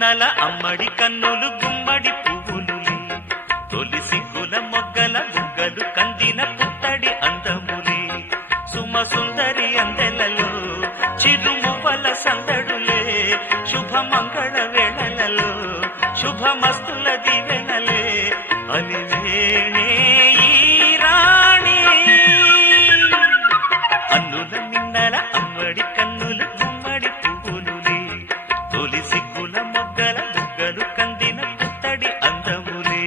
మిన్నల అమ్మడి కన్నులు గుమ్మడి పువ్వులులే తొలి సిగ్గుల మొగ్గల బుగ్గలు కందిన పుత్తడి అందములే సుమ సుందరి అందెలలో చిరుమువ్వల సందడులే శుభమంగళ వేళలలో శుభమస్తుల దివెనలే అలివేణే ఈ రాణి అన్నుల మిన్నల అమ్మడి కన్నులు గుమ్మడి పువ్వులులే తొలి సిగ్గుల మొగ్గల బుగ్గలు కందిన పుత్తడి అందములే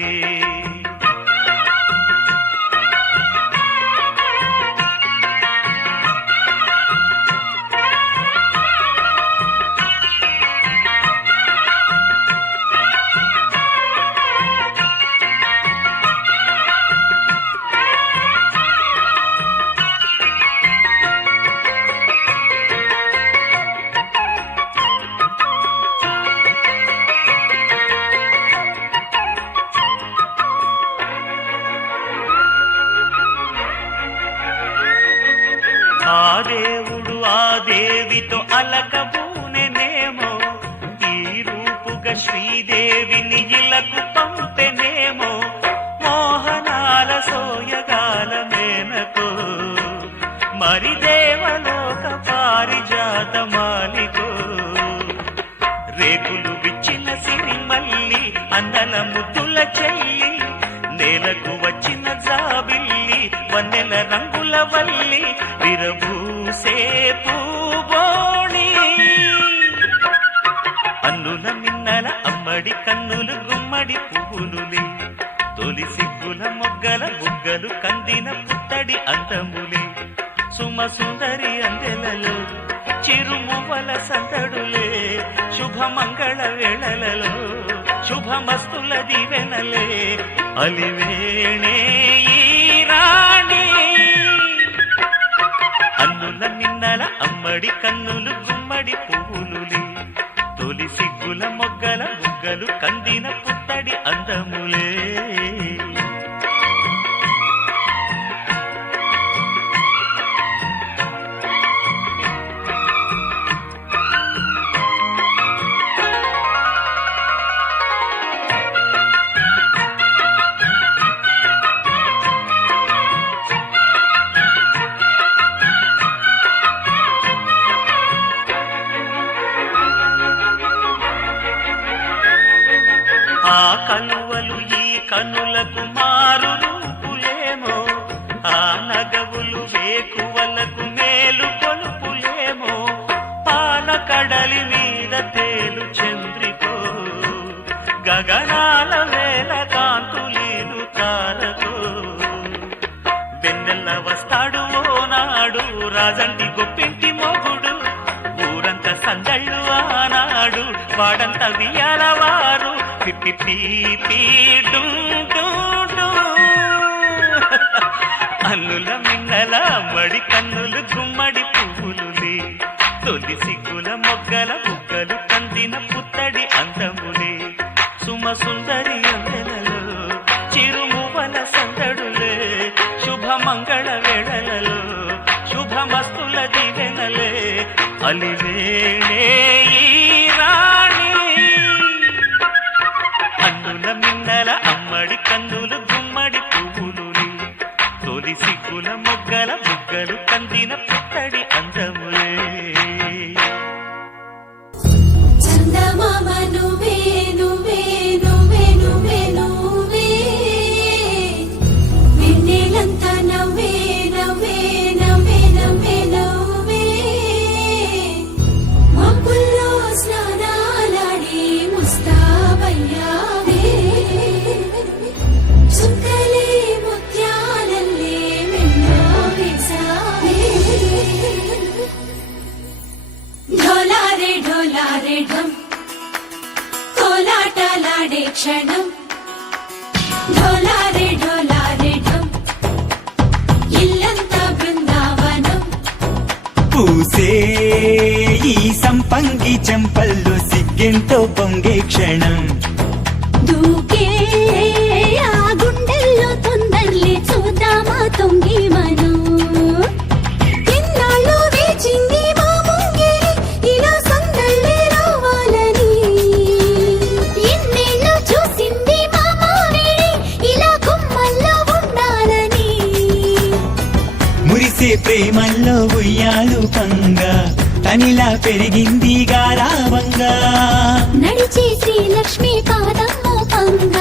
ఆ దేవుడు ఆ దేవితో అలకబూనెనేమో ఈ రూపుగా శ్రీదేవిని ఇలకు పంపెనేమో మోహనాల సోయగాల మేనకో మరి దేవలోక పారిజాత మాలికో రేకులు విచ్చిన సిరిమల్లి అందల ముద్దుల చెల్లి నేలకు వచ్చిన జాబిల్లి వన్నెల రంగుల వల్లి విరబూసే పూబోణి అన్నుల మిన్నల అమ్మడి కన్నులు గుమ్మడి పువ్వులులే తొలి సిగ్గుల మొగ్గల బుగ్గలు కందిన పుత్తడి అందములే సుమ సుందరి అందెలలో చిరుమువ్వల సందడులే శుభమంగళ వేళలలో శుభమస్తుల దివెనలే అలివేణే ఈ రాణి అన్నుల మిన్నల అమ్మడి కన్నులు గుమ్మడి పువ్వులులే తొలి సిగ్గుల మొగ్గల బుగ్గలు కందిన పుత్తడి అందములే ఆ కనువలు ఈ కనులకు మారు రూపులేమో ఆ నగవులు వేకువలకు మేలు కొలుపులేమో పాల కడలి మీద తేలు చంద్రికో గగనాల వేల కాంతులీలు తారకో వెన్నెల్ల వస్తాడు ఓనాడు రాజంటి గొప్పింటి మొగుడు ఊరంతా సందళ్ళు ఆనాడు వాడంతా వియాలవారు అన్నుల మిన్నల అమ్మడి కన్నులు గుమ్మడి పువ్వులులే తొలి సిగ్గుల మొగ్గల బుగ్గలు కందిన పుత్తడి అందములే సుమ సుందరి అందెలలో చిరుమువ్వల సందడులే శుభమంగళ వేళలలో శుభమస్తుల దివెనలే అలివేణే ఈ రాణి అన్నుల మిన్నల అమ్మడి కన్నులు గుమ్మడి పువ్వులులే తొలి సిగ్గుల మొగ్గల బుగ్గలు కందిన పుత్తడి అందములే చందమామ నువ్వే నువ్వే నువ్వే నువ్వే నువ్వే వెన్నెలంతా నవ్వే నవ్వే నవ్వే నవ్వే నవ్వే మబ్బుల్లో స్నానాలాడి ముస్తాబయ్యావే చుక్కలే ముత్యాలల్లే వెన్నో వేసావే ఢోలారే ఢోలారే ఢం కోలాటలాడే క్షణం ఢోలారే ఢోలారే ఢం ఇల్లంతా బృందావనం పూసే ఈ సంపంగి చెంపల్లో సిగ్గెంతో పొంగే క్షణం దూకే ఆ గుండెల్లో తొందరలే చూద్దామా తొంగి మనం ఎన్నాళ్ళు వేచింది మా ముంగిలి ఇలా సందళ్ళే రావాలని ప్రేమల్లో ఉయ్యాలు పంగ తనిలా పెరిగింది గారావంగా నడిచే శ్రీలక్ష్మి పాదము పంగ